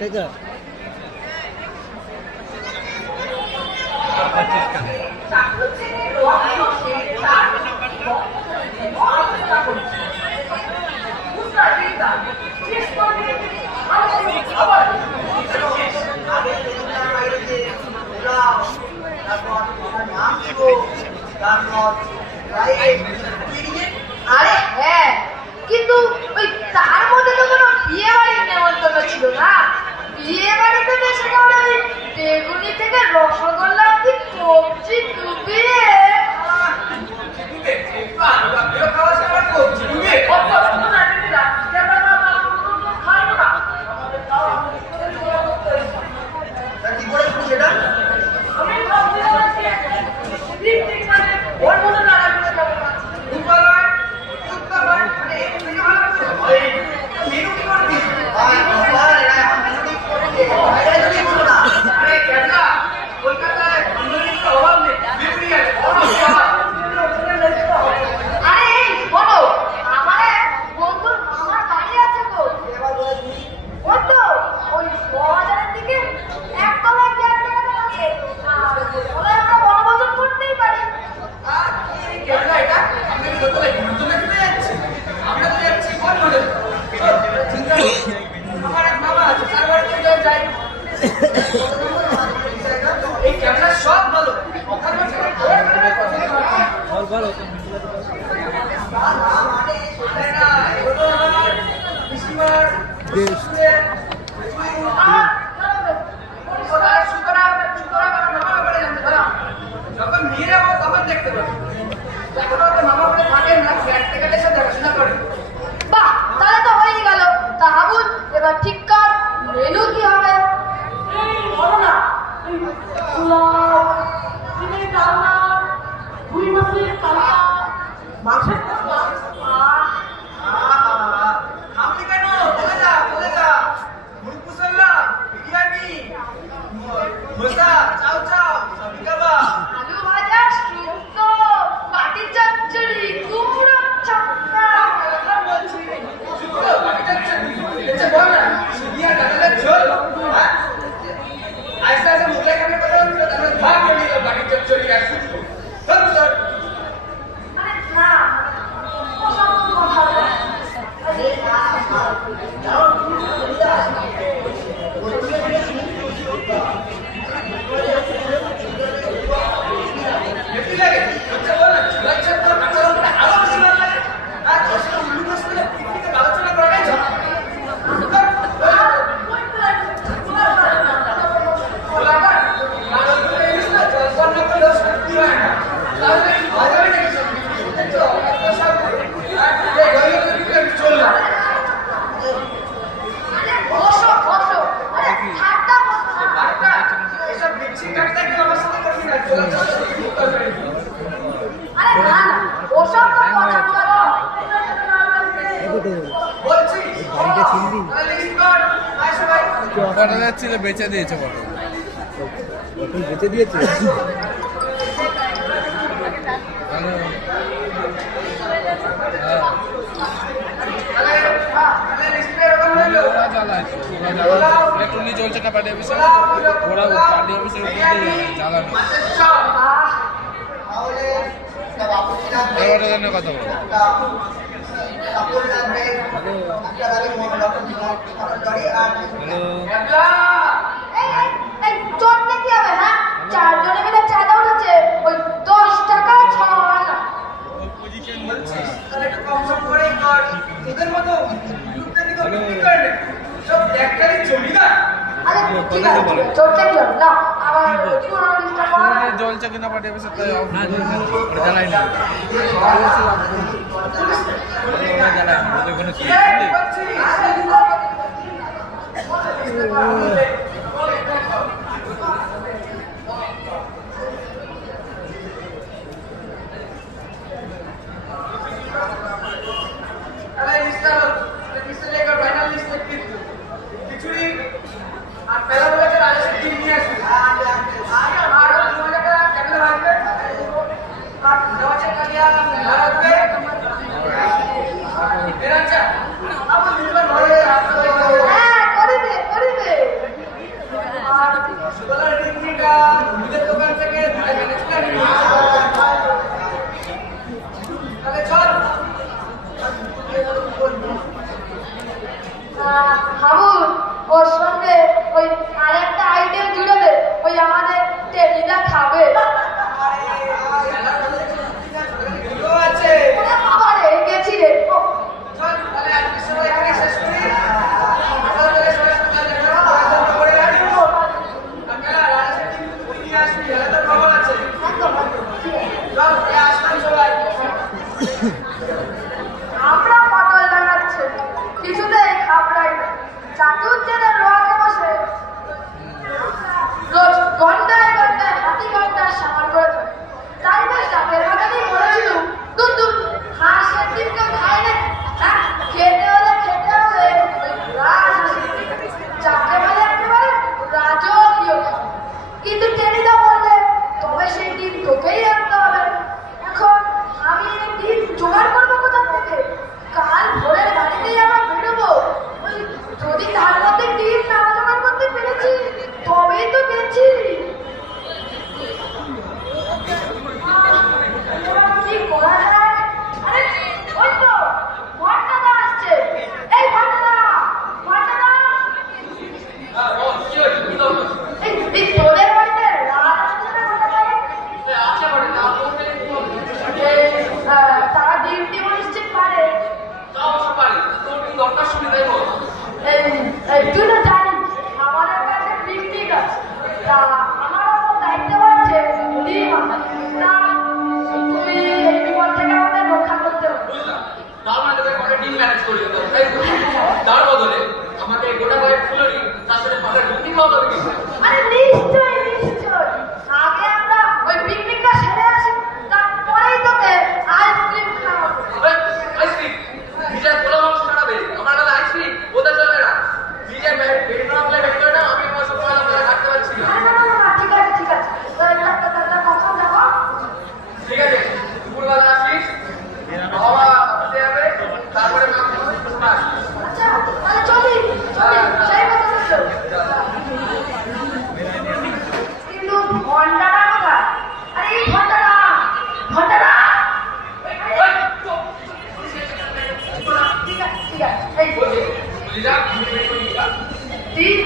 টাকা আরে হ্যাঁ, কিন্তু ওই তার মধ্যে তো কোনো বিয়ে বাড়ির নেমন্তন্ন ছিল না। বিয়ে বাড়িতে তো সেখানে ওই বেগুনি থেকে রসগোল্লা অব্দি কবজি ডুবিয়ে বাহ, তাহলে তো হয়েই গেল। তা হাবুল, এবার ঠিক কর মেনু কি হবে? আলু ভাজা, শুক্তো, বাটি চচ্চড়ি, কুমড়ো চক্কা। মানে না, ওসব কোনো ভালো না। কটা যাচ্ছিল বেচে দিয়েছে কত বেঁচে দিয়েছে। টুনি চলছে না পার্টি অফিসে, ওরা পার্টি অফিসের উপর দিয়ে জ্বালানো। এগারোটার জন্য কথা বলো। চটটা কি হবে? হ্যাঁ, 4 জনে মিলে চাঁদা উঠেছে, ওই 10 টাকা 6 আনা। চটটা কি হবে? না, আমার জলছে কিনা পার্টি অফিসে তাই জ্বালাই না জ্বালাই কোনো কি হাবুল ওর সঙ্গে ওই আরেকটা আইটেম জুড়ে দে, ওই আমাদের টেনিদা খাবে। ওরে বাবা রে, গেছি রে। আমরা পটল লাগাচ্ছি, কিছুতেই খাবড়াই না। চাতুর্যেদের রোয়াকে বসে রোজ ঘন্টায় ঘন্টায় হাতি ঘন্টার সামাল করে থাকে। তাই বেশ ডাকের বাগানেই বলেছিল, দূর দূর হাঁসের ডিম কেউ খায় না, হ্যাঁ খেতে হলে ওই রাজহাঁসের ডিম। যাকে বলে একেবারে রাজকীয় খাবার। কিন্তু টেনিদা বললে, তবে সেই ডিম তোকেই আনতে হবে। এখন আমি এই ডিম জোগাড় করবো কোথা থেকে? কাল ভোরের গাড়িতেই আমরা বেরোবো। ওই যদি তার মধ্যে ডিম না জোগাড় করতে পেরেছি, তবেই তো গেছি। কি করা যায়? আরে ওই তো ভট্টাদা আসছে। এই ভট্টাদা, ভট্টাদা, এই তোদের বাড়িতে রাত আসছে না ভট্টাদা? তারা ডিম টিম নিশ্চিত পারে। তুই তো জানিস আমাদের কাছে পিকনিক আছে, তা আমার ওপর দায়িত্ব আছে ডিম আনা। তা তুই এই বিপদ থেকে আমাদের রক্ষা করতে হবে। তার বদলে আমাকে গোটা কয়েক ফুলরি তার সাথে পাহাড়ের রুটি খাওয়া হবে। আরে নিশ্চয়ই নিশ্চয়ই, আগে আমরা ওই পিকনিকটা সেরে আসি, তারপরেই তোকে আইসক্রিম খাওয়াবো। আইসক্রিম নিজের পোলা মাংস ছাড়াবে, আমার কাছে আইসক্রিম ওটা চলবে না। নিজের বেড না হলে বেড করে না, আমি আমার সব পয়লা পয়লা থাকতে পারছি না। আরে না না না, ঠিক আছে ঠিক আছে, কখন যাবো? ঠিক আছে, দুপুরবেলা আসিস, বাবা আসতে যাবে, তারপরে শোনাস। আচ্ছা তাহলে চলি চলি, সেই কথা বলছো। কিন্তু ঘন্টাটা কোথায়? আরে এই ঘন্টাটা, ঘন্টাটা। ঠিক আছে ঠিক আছে, এই বলি যা তিন।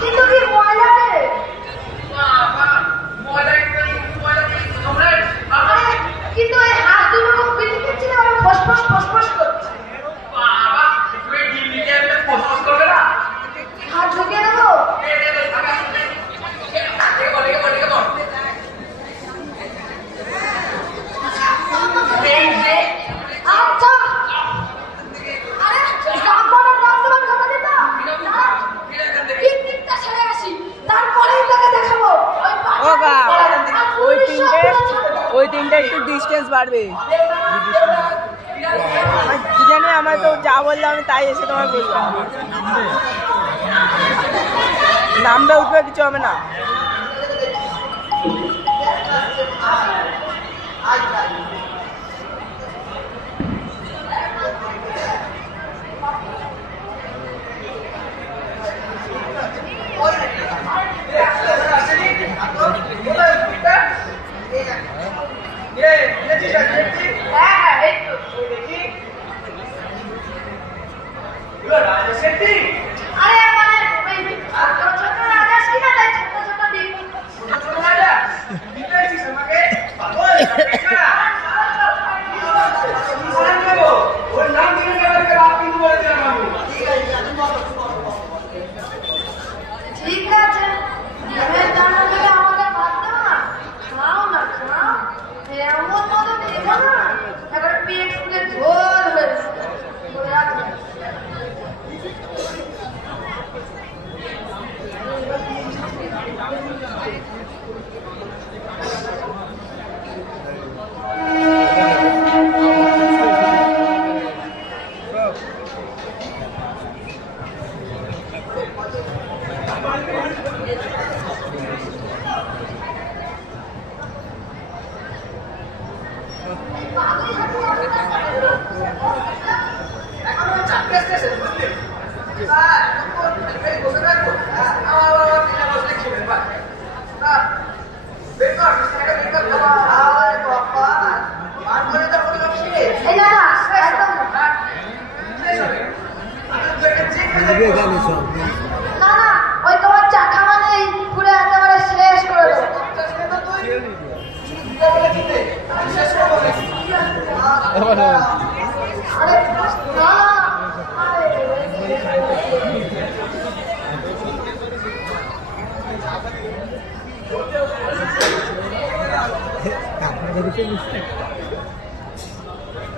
কিন্তু কি ময়লা রে? আরে কিন্তু এই হাত দুটো খুব বিলি করছিল, আমি ফসফস ফসফস করছি। হাত ঢুকিয়ে দেবো? আচ্ছা। আরে রামবানের রামবান কথা দিতা। পিকনিকটা সেরে আসি, তারপরেই তোকে দেখাবো ও বা ওই তিনটে একটু ডিস্টেন্স বাড়বে। কি জানি, আমার তো যা বললাম আমি তাই এসে তোমায় বললাম। নামটা উঠবে, কিছু হবে না। হ্যাঁ এই তো। আরে মানে ওই ছোট ছোট রাজাস কিনা যায়, ছোট ছোট ডিম। ঠিক আছে, ডিমের দানা থেকে আমাকে বাদ দেবো না। খাও না খাও, এমন মতো দেবো না এবার পেট ফুলে ঝোল হয়ে যাবে।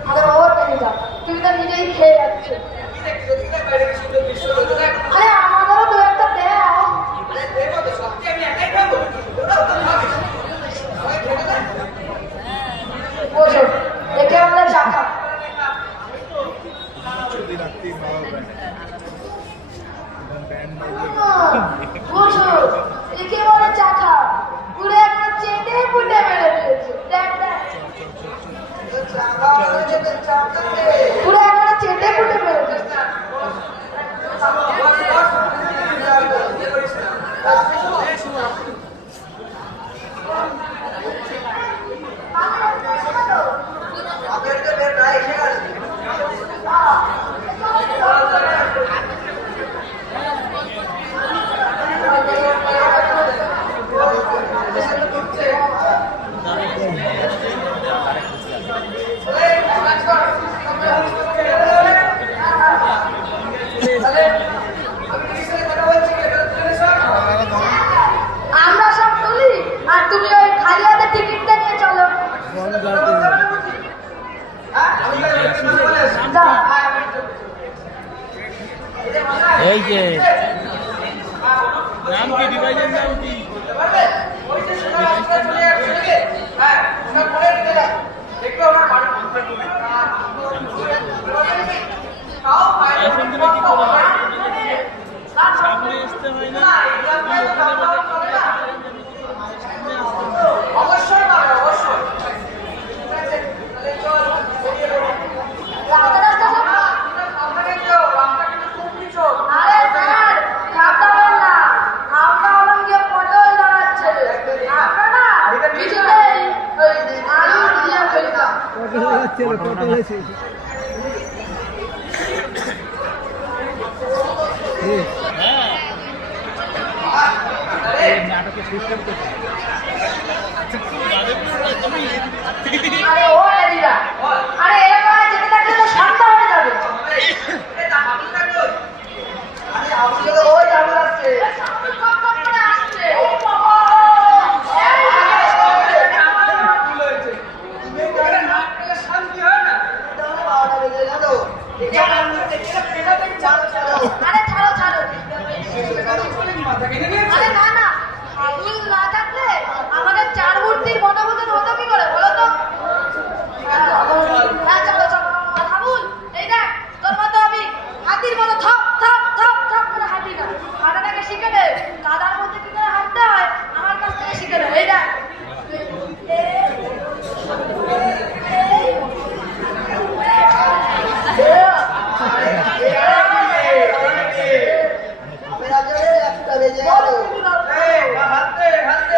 আরে বাবা কেন যা তুমি তো নিজেই খেয়ে যাচ্ছ আরে আমাদেরও দু একটা দাও বসো একে আমরা চা খাও বসো একে বলে চা খাও পুরো একটা চেটে পুটে মেরে দিয়েছে দেখ দেখ পুরো একটা চেটে পুটে মেরে দিয়েছে আমরা সব তুলি আর তুমি ওই খালি হাতে টিকিটটা নিয়ে চলো যাও। এই যে নাম কি ডিভাইসের নাম কি সামনে আসতে হয় না অবশ্যই পাবে অবশ্যই রাস্তা রাস্তা সব সাবধানে যেও রাস্তা কিন্তু খুব নিচু আরে স্যার খাতাবেন না আমরা হলাম গিয়ে পটল দাঁড়াচ্ছে আপনারা কিছুতেই ওই আলু দিয়ে ফেলতাম নাটকের সিস্টেম করছে আরে ও দিদা আরে এরকম আর যেতে থাকলে তো সন্ধ্যা হয়ে যাবে ওই যাবো আসছে ও বাবা শান্তি হয় না আরে ছাড়ো ছাড়ো আরে না না আবুল না থাকলে আমাদের চার মূর্তির বনভোজন হতো কি করে বলো তো হ্যাঁ চলো চলো আবুল এই দেখ তোর মতো আমি হাতির মতো থপ থপ থপ থপ করে হাঁটি না হাঁটাটাকে শিখে নে কাদার মধ্যে কি করে হাঁটতে হয় আমার কাছ থেকে শিখে নে এই দেখ হাতে হাতে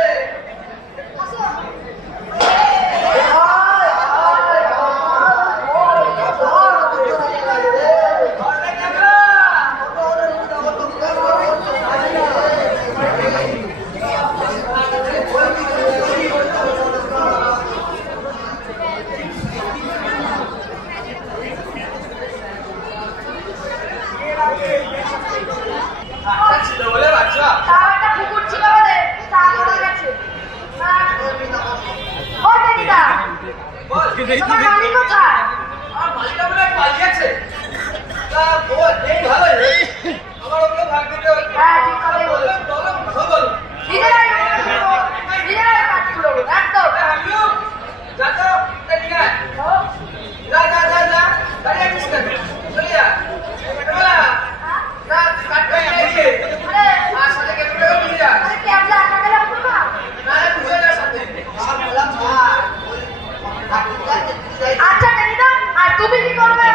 ছিল বলে বাচ্চা তাও একটা কুকুর ছিল বলে তা ধরে গেছে ও টেনিদা বল তোমার গাড়ি কোথায় আমার মালিকটা বলে পালিয়েছে তা বল এই ভালো আমার ওকে ভাগ দিতে হবে হ্যাঁ ঠিক কথা বল বলেছো বল বল নিজেরাই নিজেরাই কাজ করবো একদম হ্যালো যা তো ঠিক আছে যা যা যা যা দাঁড়িয়ে আছিস কেন চলে যা বেটা না কাটবে এদিকে আরে আর সাথে ক্যামেরা নিয়ে যা আরে ক্যাবলা একা গেলে হবে না না তুই যা সাথে আচ্ছা টেনিদা আর তুমি কি করবে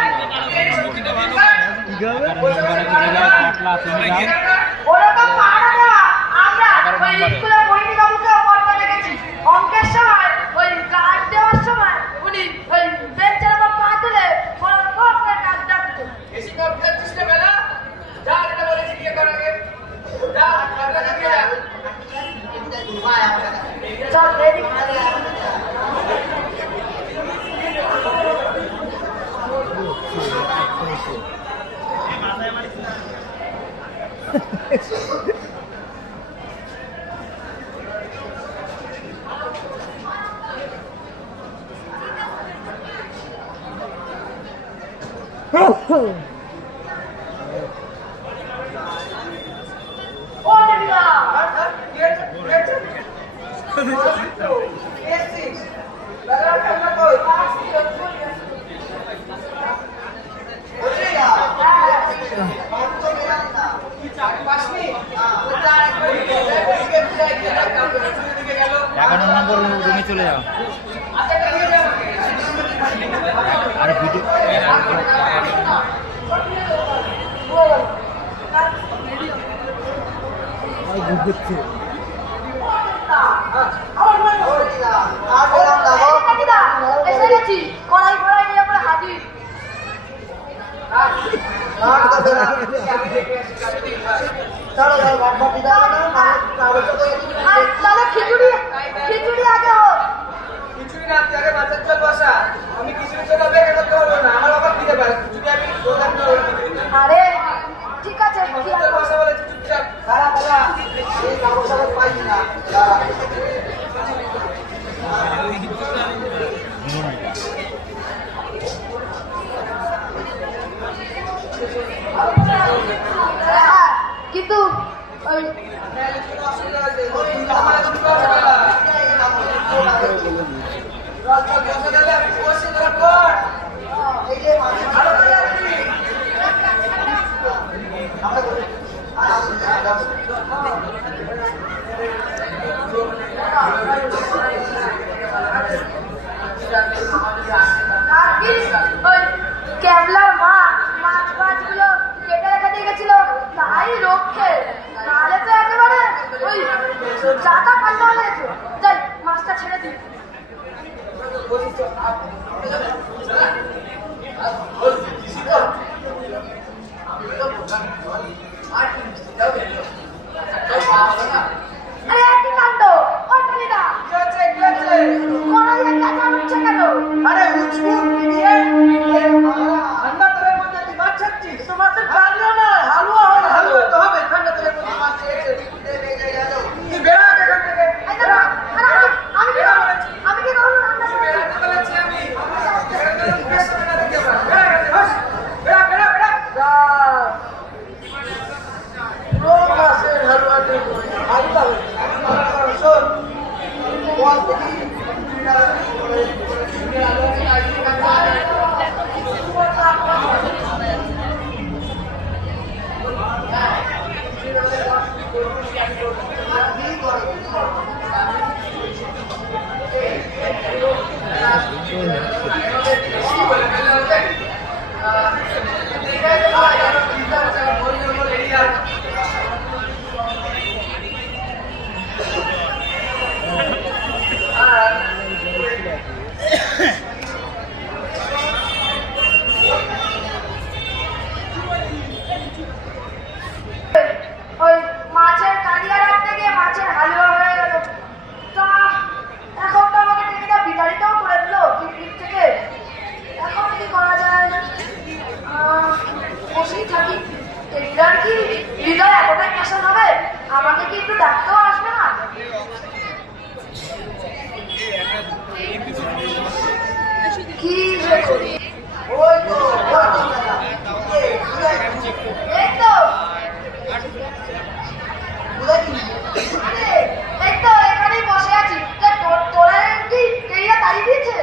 ওরকম পাহাড়া দেওয়া আমরা ওই স্কুলের মোহিনী বাবুকে করতে লেগেছি অঙ্কের সময় ওই কাজ দেওয়ার সময় উনি ওই বেঞ্চের উপর পা তুলে করে কাজ ডাকতেন বেশি কম যাচ্ছিস না বেলা যা এটা বলেছি কি কর আগে যা আমরা দিকে যা চল রেডি ও টেবিলা এগারো নম্বর রুমে চলে যাও। আর ভিডিও এসে গেছি কড়াই ফড়াই নিয়ে আমরা হাজির। আর তাহলে খিচুড়ি খিচুড়ি আগে হোক। খিচুড়ি না আগে মাছের ঝোল বসা। আমি খিচুড়ি তো বের করতে পারবো না, আমার আবার দিতে পারে খিচুড়ি আমি প্রদান করবো। আরে ঠিক আছে কি আর করব? বসা বলে চুপচাপ দাঁড়া দাঁড়া এই ব্যবসা পাইছি না দাঁড়া। হ্যাঁ, কিন্তু ওই অসুবিধা আছে আমার দুটো অসুবিধা রাস্তা বসে গেলে আমি বসে ধর এই যে ভালো করে আছি আর কি ওই ক্যাবলার মা মাছ মাছগুলো কেটে রেখে দিয়ে গেছিল তাই রক্ষে, নাহলে তো একেবারে ওই জাতা পাল্টা হয়ে গেছে। যাই মাছটা ছেড়ে দিই। আরে একই কাণ্ড ও টেলিদা কি হচ্ছে কড়াইয়ে কাঁচা উঠছে কেন? আরে উঠবো দিয়ে ঠান্ডা তেলের মধ্যে তুই মাছ ছাড়ছিস তোমার তো কাটলো না হালুয়া হবে হালুয়া তো হবে ঠান্ডা তেলের মধ্যে মাছ ছেড়েছে তুই বেড়া এখান থেকে এই দাঁড়া, আরে আমি কি করবো? আমি কি করবো রান্না করে? বেড়াতে বলেছি আমি মুখের সামনে না দেখতে পারা বেড়া বেড়া বেড়া বেড়া যা রোজ মাছের হালুয়াতে হালুয়া হবে শোন বল দেখি ওই মাছের কালিয়া রাখতে গিয়ে মাছের হালুয়া হয়ে গেল। তা এখন তো আমাকে টেলিদা বিতাড়িতও করে দিল পিকনিক থেকে। এখন কি করা যায়? বসেই থাকি। টেলিদার কি হৃদয় এতটাই পেশন হবে? আমাকে কি একটু ডাকতেও আসবে না? কি যে করি? ওই তো এই তো এই তো এখানেই বসে আছি। তা তোরা কি টেলিদা তাড়িয়ে দিয়েছে?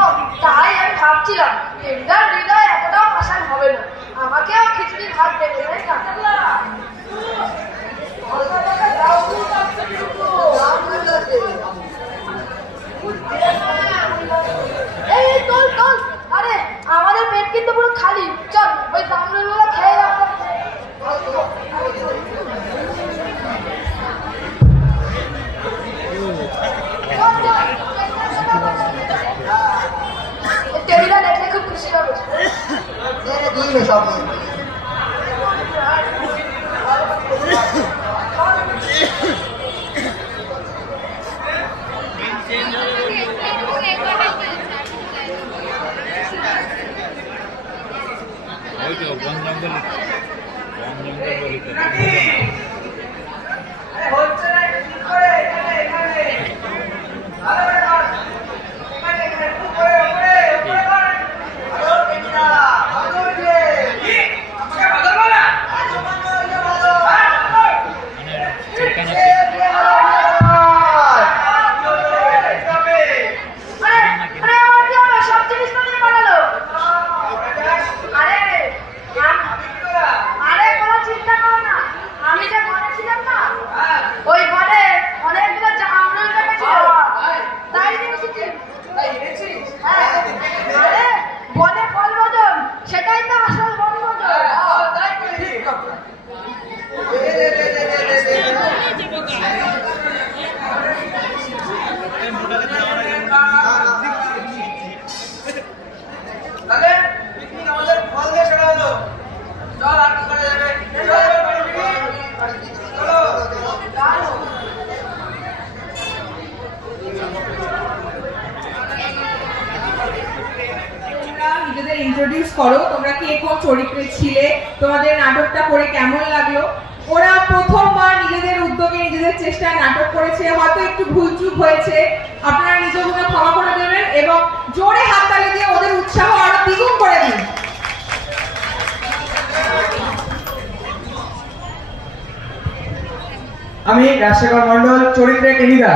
ও তাই আমি ভাবছিলাম টেলিদার হৃদয় এতটাও পাষাণ হবে না, আমাকেও খিচুড়ি ভাত দেবে তাই না? এই তোল তোল, আরে আমাদের পেট কিন্তু পুরো খালি, চল ওই তামরুল গুলো খেয়ে যাবো। টেবিলা দেখলে খুব খুশি হবে। ওই তো বন জঙ্গল নাকি আরে হচ্ছে না একটু ঠিক করে এখানে এখানে ভালো করে কর এখানে এখানে খুব করে উপরে করো তোমরা কে কোন চরিত্রে ছিলে, তোমাদের নাটকটা করে কেমন লাগলো। ওরা প্রথমবার নিজেদের উদ্যোগে নিজেদের চেষ্টায় নাটক করেছে, হয়তো একটু ভুলচুক হয়েছে, আপনারা নিজেদের ক্ষমা করে দেবেন এবং জোরে হাততালি দিয়ে ওদের উৎসাহ আরো দ্বিগুণ করে দিন। আমি রাজশেখর মন্ডল চরিত্রে টেনিদা।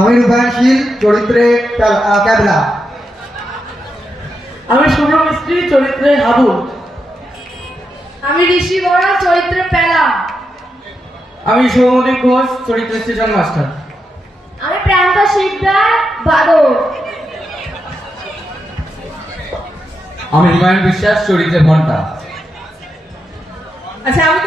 আমি রূপায়ণশীল চরিত্রে ক্যাবলা। আমি শুভ মিস্ত্রি চরিত্রে হাবুল। আমি ঋষি বড়া চরিত্রে পেলা। আমি সৌমদীপ ঘোষ চরিত্রে স্টেশন মাস্টার। আমি প্রান্ত শিকদার বাদর। আমি হুমায়ুন বিশ্বাস চরিত্রে ঘন্টা। আচ্ছা আমি